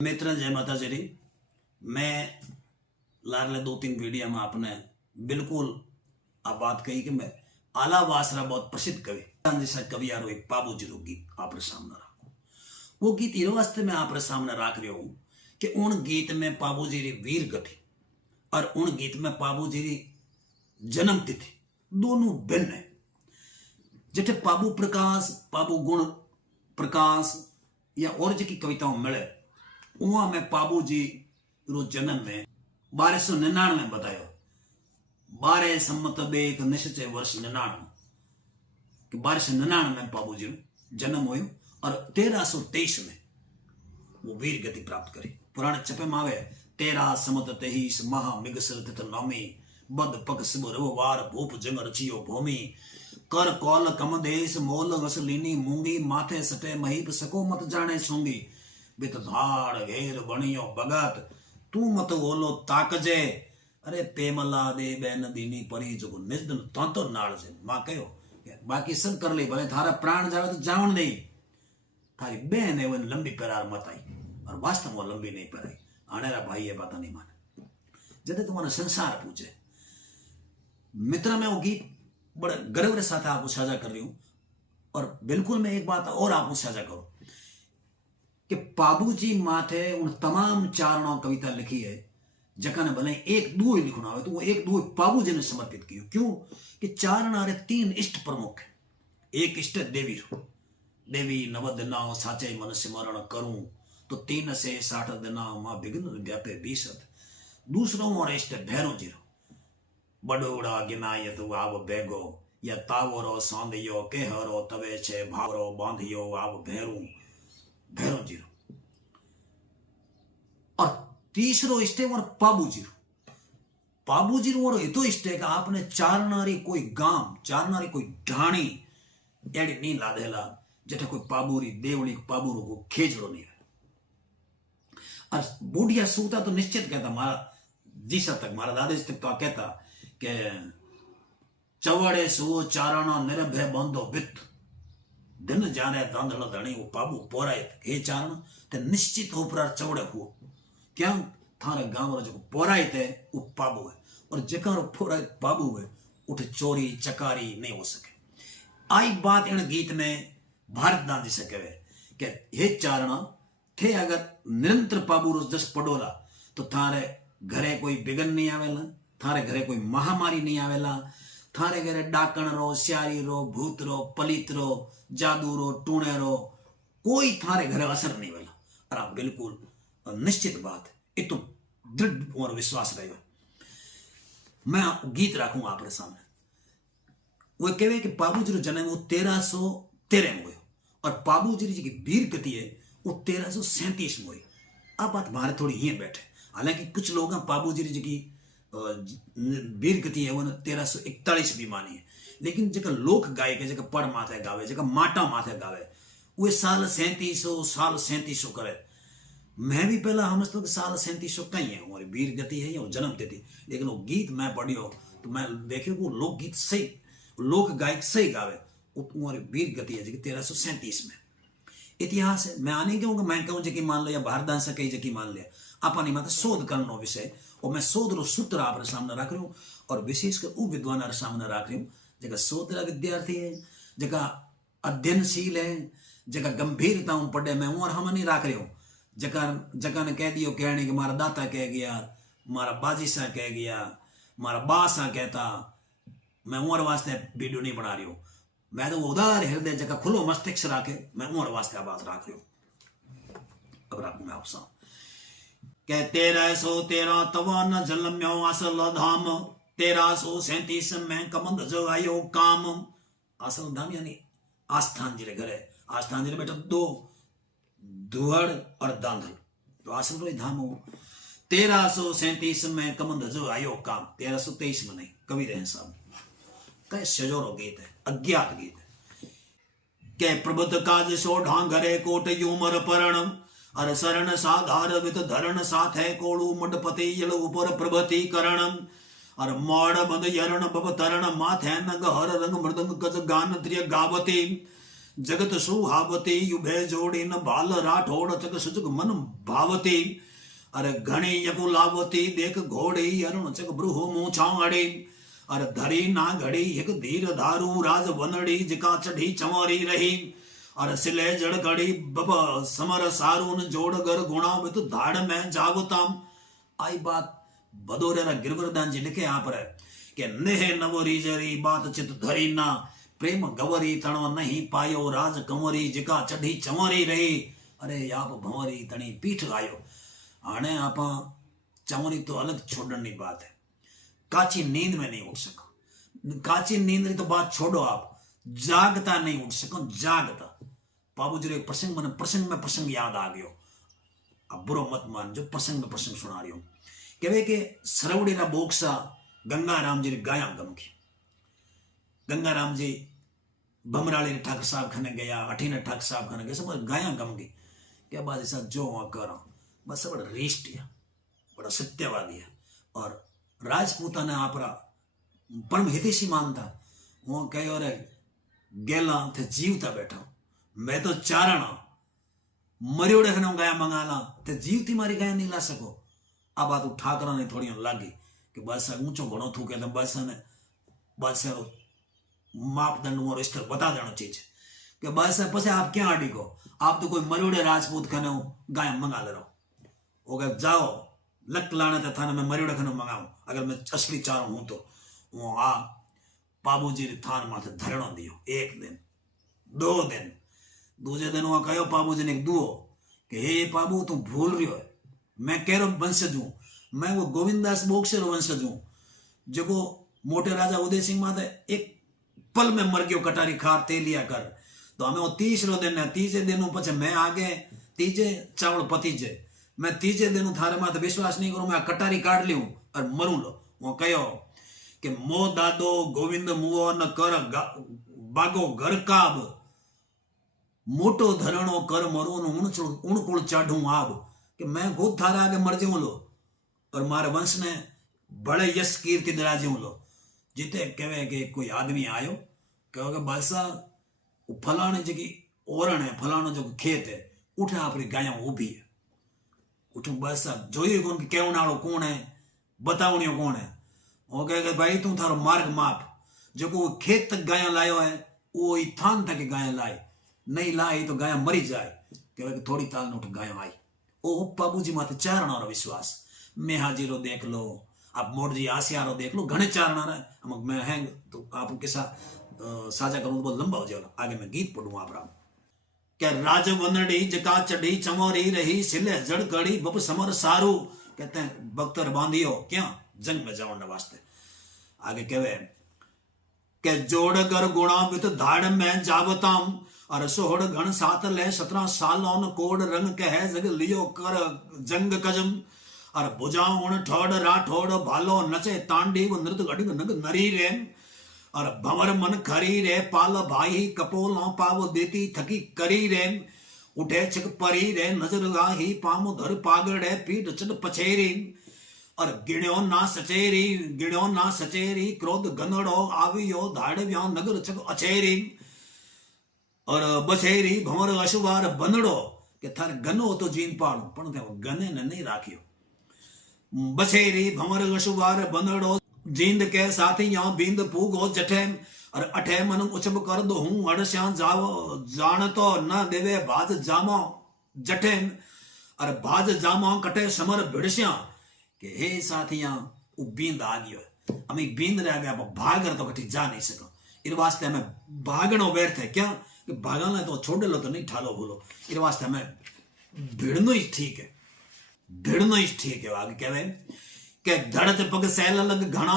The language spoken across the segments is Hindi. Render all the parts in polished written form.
मित्र जय माता जी। मैं लारले 2-3 वीडियो में आपने बिल्कुल आप बात कही कि मैं आला वासरा बहुत प्रसिद्ध कवि जैसा कवि यारो एक बाबू जी रो गीत आप सामने रखो। वो गीत इस वास्ते मैं आप सामने रख रहा हूं कि उन गीत में बाबू जी री वीर गति और उन गीत में बाबू जी री जन्म तिथि दोनों भिन्न है। जिथे बाबू प्रकाश बाबू गुण प्रकाश या और जी कविताओं मिले वहां में बाबू जी रो जन्म में 1299 बतायो 12 सम्मत बेक निश्चय वर्ष 99 कि 1299 में बाबू जी जन्म हो और 1323 में वो वीर गति प्राप्त करी। पुराने चपे में आवे 13 सम्मत 23 महा मिगसर तिथ नौमी बद पग सिब रविवार भूप जंग रचियो भूमि कर कौल कम देश मोल गसलीनी मूंगी माथे सटे महीप सको मत जाने सूंगी बित धाड़ घेर बणियो भगत तू मत बोलो ताकजे अरे पेमला दे बैन दीनी परी जो निजदन तो नाड़ से मां कहो बाकी सब कर ले भले थारा प्राण जावे तो जावन दे थारी बहन है वो लंबी पैरार मत आई और वास्तव में लंबी नहीं पैराई आनेरा भाई ये बात नहीं माने जदे तुम्हारा संसार पूछे। मित्र में वो गीत बड़े गर्व के साथ आपको साझा कर रही हूं और बिल्कुल मैं एक बात और आपको साझा करूं कि बाबूजी माथे उन तमाम चारणों कविता लिखी है जका ने भले एक दो ही लिखना हो तो वो एक दो बाबूजी ने समर्पित की। क्यों कि चारणारे 3 इष्ट प्रमुख है। एक इष्ट देवी रो देवी नव दिना साचे मन सिमरण करूं तो 3 से 60 दिना मां विघ्न व्यापे 20। दूसरो और इष्ट भैरव जी रो बडोड़ा गिनायत आव बेगो या तावरो सांदियो केहरो तवे छे भावरो बांधियो आव भैरव जी रो और तीसरो इष्ट है और बाबू जी रो ये तो इष्ट है कि आपने चारनारी कोई गांव चारनारी कोई ढाणी एड़ी नहीं लादेला जेठे कोई पाबूरी देवली पाबूरो को खेजड़ो नहीं है। और बूढ़िया सूता तो निश्चित कहता मारा जिसा तक मारा दादा तक तो कहता के चवड़े सो चाराना निरभय बंधो वित्त दिन जाने दांधल धणी वो पाबू पोराय हे चारण ते निश्चित हो पर चवड़े हुओ क्या थारे गांव रो जो पोराय ते वो पाबू है और जकार पोराय पाबू है उठ चोरी चकारी नहीं हो सके। आई बात इन गीत में भारत दांधी सके के हे चारण थे अगर निरंतर पाबू रो जस पडोला तो थारे घरे कोई बिगन नहीं आवेला थारे घरे कोई महामारी नहीं आवेला थारे घरे डाकण रो स्यारी रो भूत रो पलित रो जादू रो टूणे रो कोई थारे घरे असर नहीं वेला। और आप बिल्कुल निश्चित बात ये तो दृढ़ और विश्वास रहेगा। मैं गीत रखूं आपके सामने वो कहे कि बाबू जी जन्म वो 1313 में हुए और बाबू जी की वीर गति है वो 1337 में हुई। अब बात हमारे थोड़ी ही बैठे हालांकि कुछ लोग बाबू जी की वीर गति है वो 1341 भी मानी है लेकिन जगह लोक गायक है जगह पड़ माथे गावे जगह माटा माथे गावे वो साल 3700 करे। मैं भी पहला समझता कि साल 3700 कहीं है हमारी वीर गति है या जन्म तिथि लेकिन वो गीत मैं पढ़ियो तो मैं देखे वो लोक गीत सही लोक गायक सही गावे तुम्हारी वीर गति है जगह 1337 में इतिहास है। मैं आने क्यों मैं कहूँ जकी मान लिया भारत से कई जकी मान लिया अपनी मत शोध करना विषय और मैं शोध रो सूत्र आप सामने रख रही हूँ और विशेषकर वो विद्वान सामने रख रही हूँ जगह शोध विद्यार्थी है जगह अध्ययनशील है जगह गंभीरता पढ़े मैं और हम नहीं रख रही हूँ जगह ने कह दियो कहने कि मारा दाता कह गया मारा बाजी सा कह गया मारा बा सा कहता मैं उमर वास्ते वीडियो नहीं बना रही हूँ। मैं तो उदार हृदय जगह खुलो मस्तिष्क रखे मैं उमर वास्ते बात रख रही हूँ। अब रखू मैं आपसा के 1313 तवा न जलम्यो असल धाम 1337 में कमंद जगायो काम। असल धाम यानी आस्थान जी घरे आस्थान जी बेटा 2 दुहड़ और दांधल तो असल रो धाम हो 1337 में कमंद जगायो काम 1323 में नहीं कवि रहे साहब कई सजोरो गीत है अज्ञात गीत है के प्रबुद्ध काज सो ढांगरे कोट यूमर परणम अर शरण साधार वित धरण साथे कोड़ू मंडपति यल ऊपर प्रभति करणम अर मोड़ बंद यरण बब तरण माथे नग हर रंग मृदंग गज गान त्रिय गावती जगत सुहावती युभे जोड़ी न बाल राठौड़ चक सुजग मन भावती अरे घणी यकु लावती देख घोड़ी अरुण चक ब्रूह मुँह छाड़ी अरे धरी ना घड़ी एक धीर धारू राज वनड़ी जिका चढ़ी चंवरी रही अरे सिले जड़ घड़ी बब समर सारून जोड़ गर गुणा वित धाड़ में जावताम। आई बात बदोरेरा गिरवरदान जी लिखे यहाँ पर है कि नेह नवरी जरी बात चित धरी ना प्रेम गवरी तणो नहीं पायो राज कंवरी जिका चढ़ी चंवरी रही अरे आप भंवरी तणी पीठ आयो। आने आप चंवरी तो अलग छोड़ने की बात है, काची नींद में नहीं उठ सको, काची नींद तो बात छोड़ो, आप जागता नहीं उठ सको, जागता। बाबू जी एक प्रसंग मैंने प्रसंग याद आ गयो, अब बुरो मत मान जो प्रसंग सुना रही हूं। कहे के सरवड़ीरा बोक्सा गंगाराम जी गाया गमकी, गंगाराम जी भमराली ठाकर साहब खाने गया, अठीने ठाकर साहब खाने गया, सब गाया गमकी क्या बात ऐसा जो वहां कर बस बड़ा रिष्ट है, बड़ा सत्यवादी है और राजपूता ने आपरा परम हितेशी मानता। वो कहे अरे गेला थे जीवता बैठा, मैं तो चारण मरियोड़े खने गाया मंगाला ते जीवती मारी गाया नहीं ला सको। आ बात ठाकरा ने थोड़ी लागी कि बस ऊंचो घणो थू के बस ने बस मापदंड और स्तर बता देना चीज कि बस पसे आप क्या अड़ी को, आप तो कोई मरियोड़े राजपूत खने गाया मंगा ले रहो, वो कहे जाओ लक लाने थे थाने में मरियोड़े खने मंगाऊं, अगर मैं असली चारों हूं तो वो आ पाबूजी थान माथे धरणो दियो। एक दिन 2 दिन, दूसरे दिन वहां कहो पाबूजी ने दुओ कि हे पाबू तू भूल रही है, मैं केरो वंशज हूं, मैं वो गोविंदास बोक्से रो वंशज हूं जो मोटे राजा उदय सिंह माथे एक पल में मर गयो कटारी खार ते लिया कर। तो हमें वो 30रो दिन है, 30 दिन पचे मैं आगे 30 चावल पतीजे, मैं 30 दिन थारे माथे विश्वास नहीं करूं, मैं कटारी काट लियूं और मरू लो। वो कहो कि मो दादो गोविंद मुओ न कर बागो घर काब, मोटो धरणो कर मरो उणकुल चाढ़ू आब, कि मैं खुद थारा आगे मर जाऊं लो और मारे वंश ने बड़े यश कीर्ति दिला जाऊं लो। जिते कहे कि कोई आदमी आयो कहो कि बादशाह फलाने जगह ओरण है, फलानो जो खेत है, उठे आपरी गाया उभी है, उठू बादशाह जोई कौन कि केवण वालों कौन है, बतावणियो कौन है। वो कहे भाई तू थारो मार्ग माप, जो को खेत तक गाया लायो है वो ही थान तक गाया लाए, नहीं लाई तो गाया मरी जाए। कहे थोड़ी ताल ने उठ गाया आई। ओ बाबूजी माथे चारणा रो विश्वास, मैं हाजिरो देख लो, आप मोरजी आसियारो देख लो, घने चारणा रहे। मैं है तो आप के साथ साझा करूं तो बहुत लंबा हो जाएगा, आगे मैं गीत पढ़ूंगा आप राम। क्या राज वनड़ी जका चढ़ी चमोरी रही, सिले जड़ गड़ी बप समर सारू। कहते हैं बख्तर बांधियो क्या जंग में जाने वास्ते। आगे कहे के जोड़ कर गुणा वित धाड़ में जावताम, और सोहड़ गण सात ले 17 सालों कोड रंग कह जग लियो कर जंग कजम, और बुझाउण ठोड़ राठौड़ भालो नचे तांडीव नृत अडिग नग नरी रे, और भंवर मन खरी रे पाल भाई कपोलों पाव देती थकी करी रे, उठे छिक परी रे नजर गाही पामु धर पागड़े पीठ चढ़ पछेरी, और गिण्यो ना सचेरी क्रोध गंधड़ो आवियो धाड़व्यो नगर चक अछेरी, और बछेरी भंवर अशुवार बंदड़ो के थारे गनो तो जीन पाड़ो पण ते गने ने नहीं राखियो। बछेरी भंवर अशुवार बंदड़ो जींद के साथिया बींद पूगो जठे, और अठे मन उछब कर दो हूं अड़स्या जाओ जान तो न देवे भाज जामो जठे, और भाज जामो कटे समर भिड़स्या के हे साथिया उ बींद आ गयो, हमें बींद रह गया भागर तो कटी जा नहीं सको। इस वास्ते हमें भागनो व्यर्थ है क्या कि भागना तो छोड़ लो तो नहीं ठालो भूलो, इस वास्ते हमें भिड़नो ही ठीक है, भिड़नो ही ठीक है। आगे कहे के धड़त पग सैल लग घना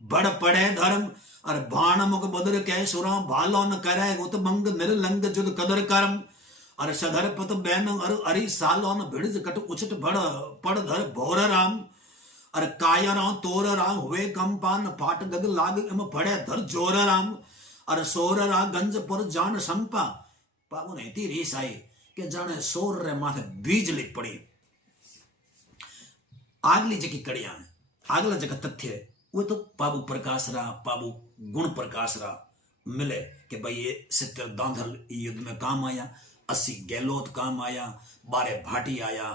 बड़ पड़े धर्म, और भाण मुख बदर कह सुरा भालो न करे उत मंग निर्लंग जुद कदर कर्म, और सधर पत बैन और अरि सालो न भिड़ज कट उछट बड़ पड़ धर भोर राम, और कायरा तोर राम हुए कंपान फाट गग लाग इम फड़े धर जोर राम, और सोर रा गंज पर जान संपा। बाबू ने इतनी रीस आई कि जाने सोर रे माथे बीजली पड़ी। आगली जकी कड़िया है, अगला जगह तथ्य है वो तो बाबू प्रकाश रा, बाबू गुण प्रकाश रा मिले कि भाई ये 70 दांधल युद्ध में काम आया, 80 गहलोत काम आया, 12 भाटी आया,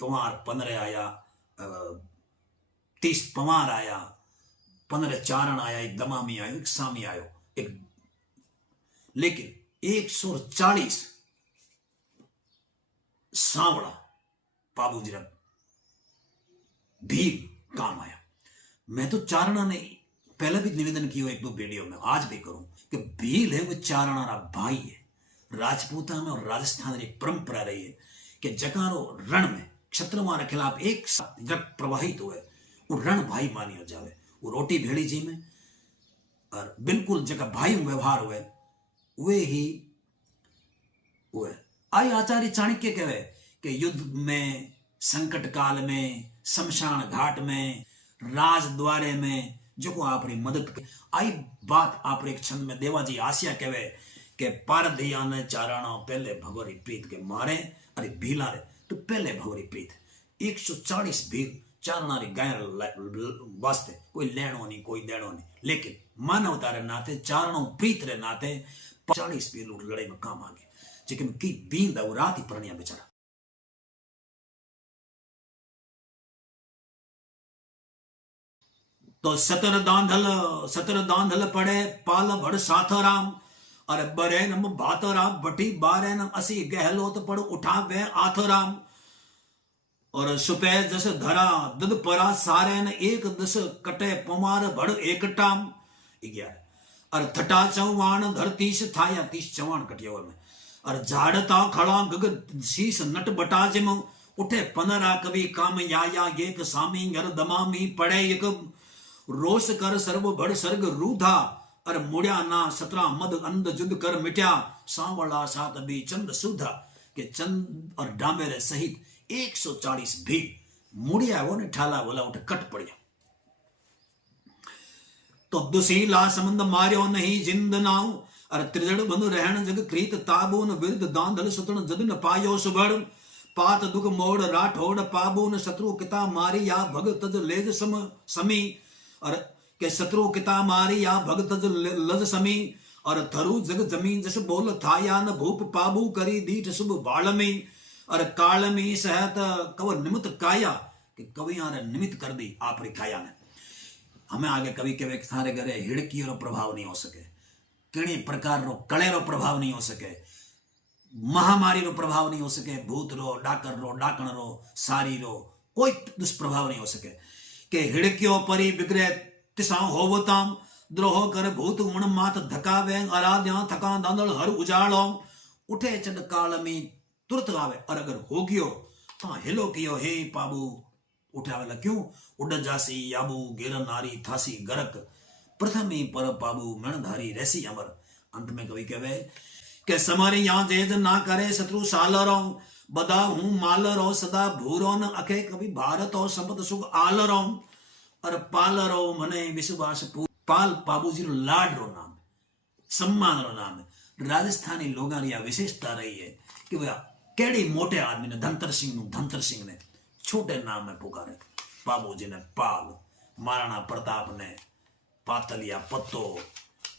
तंवार 15 आया, 30 पवार आया, 15 चारण आया, एक दमामी आयो, एक सामी आयो, एक, लेकिन 140 सांवड़ा पाबूजी ने भील काम आया। मैं तो चारणा ने पहले भी निवेदन किया एक दो वीडियो में, आज भी करूं कि भील है वो चारणा रा भाई है। राजपूता में और राजस्थान की परंपरा रही है कि जकारो रण में क्षत्रियों के खिलाफ एक रक्त प्रवाहित हुए वो रण भाई मानियो जावे। वो रोटी भेड़ी जी में और बिल्कुल जगह भाई व्यवहार हुए वे ही हुए। आई आचार्य चाणक्य कहे कि युद्ध में, संकट काल में, शमशान घाट में, राज द्वारे में जो को आप मदद कर। आई बात आप एक छंद में देवाजी आसिया कहे कि पारधिया ने चाराना पहले भगवरी प्रीत के मारे, अरे भीला रे तो पहले भगवरी प्रीत। 140 भील चारनारी गाय वास्ते कोई लेनो नहीं, कोई देनो नहीं, लेकिन मानवता रे नाते, चारणों प्रीत रे नाते 40 भील लड़ाई में काम आ गए, लेकिन की बींद और रात ही परनिया बेचारा। तो 17 दांधल पड़े पाल भड़ साथराम, अरे बरे नम भातरा बटी बारे नम असी गहलोत पड़ उठावे आथराम। और सुपे जस धरा दद परा सारे न एक दस कटे पमार भड़ एकटाम 11। और थटा चौवाण धर 30 थाया 30 चौवाण कटिया में। और झाड़ता खड़ा गग शीस नट बटा जिम उठे 15 कवि काम या एक सामी घर दमामी पड़े एक रोष कर सर्व भड़ सर्ग रूधा। और मुड़िया ना 17 मद अंध जुद कर मिट्या सांवला सात भी चंद सुधा। के चंद और डामेरे सहित 140 भी मुड़िया वो ने ठाला बोला उठे कट पड़िया। तो दुशीला संबंध मार्यो नहीं जिंद नाव। और त्रिजड़ बंधु रहन जग क्रीत ताबून विरुद्ध दांधल सुतन जद न पायो सुबड़। पात दुख मोड़ राठौड़ पाबून शत्रु किता मारी या भग तज लेज समी। और के शत्रु किता मारी या भग तज लज समी। और थरु जग जमीन जस बोल थाया न भूप पाबू करी दीठ शुभ बालमी। और कालमी सहत कव निमित काया कि कवियां ने निमित कर दी आपरी काया ने। हमें आगे कवि के थारे घरे हिड़की रो प्रभाव नहीं हो सके, किणी प्रकार रो कळे रो प्रभाव नहीं हो सके, महामारी रो प्रभाव नहीं हो सके, भूत रो डाकण रो सारी रो कोई दुष्प्रभाव नहीं हो सके। के हिड़कियो परी बिगड़े तिसा होवताम। द्रोह कर भूत उण मात धकावे आराध्या थका दांदल हर उजाड़ो। उठे चंद काल में तुरत आवे। और अगर हो गयो तो हेलो कियो हे पाबू उठावेला क्यों। उड़ जासी याबू गिर नारी थासी गरक। प्रथम ही पर पाबू मणधारी रहसी अमर। अंत में कवि कहे के समर या जेज ना करे शत्रु सालरो। बदा हूं मालरो सदा भूरो न अखे कवि भारत और संपत सुख आलरो। और पालरो मने विश्वास पाल पाबूजी रो लाड रो नाम, सम्मान रो नाम है। राजस्थानी लोगों की विशेषता रही है कि वह केड़ी मोटे आदमी ने धनतर सिंह ने छोटे नाम में पुकारे। बाबूजी ने पाल, महाराणा प्रताप ने पातल या पत्तो,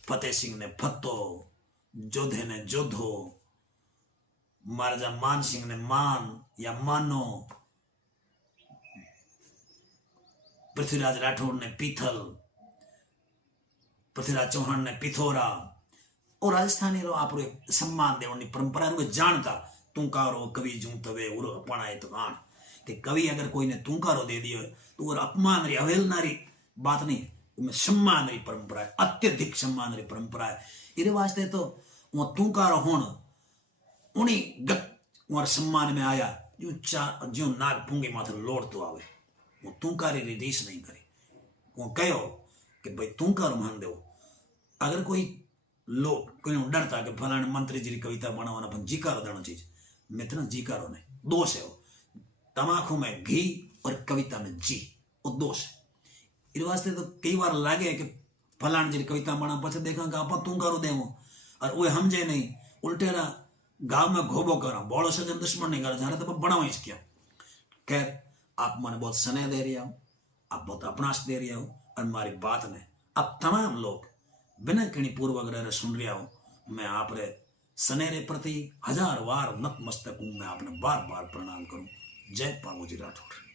फतेह सिंह ने फत्तो, जोधे ने जोधो, महाराजा मान सिंह ने मान या मानो, पृथ्वीराज राठौड़ ने पीथल, पृथ्वीराज चौहान ने पिथोरा। और राजस्थानी रो आप सम्मान देवनी परंपरा रो जानता। तुंकारो कवि जू तवे उर अपनाए तो आन कि कवि अगर कोई ने तुंकारो दे दियो तो वो अपमान री अवहेलना री बात नहीं, उनमें सम्मान री परंपरा है, अत्यधिक सम्मान री परंपरा है। इस वास्ते तो वो तुंकारो होण उन्हीं गत और सम्मान में आया जो नाग पुंगे माथे लोड़ तो आवे। वो तुंकारी री रीस नहीं करी। वो कहो कि भाई तुंकारो मान दो। अगर कोई लोग कोई डरता कि फलाने मंत्री जी की कविता बनावाना अपन जीकारो देना चीज मित्र जीकारो नहीं, दोष है। वो तमाकू में घी और कविता में जी वो दोष है। इस वास्ते तो कई बार लागे कि फलाने जी कविता बना पछे देखा कि आप तुंकारो देवो और वो समझे नहीं, उल्टेरा गांव में घोबो करा बोलो सजन दुश्मन नहीं करा जाने तो बनावा क्या। खैर आप मैंने बहुत स्नेह दे रही हो, आप बहुत अपनाश दे रही हो और हमारी बात ने अब तमाम लोग बिना किणी पूर्वाग्रह सुन रहा हो, मैं आप रे सनेरे प्रति 1000 बार नतमस्तक हूं, मैं आपने बार बार प्रणाम करूं। जय पाबूजी राठौड़।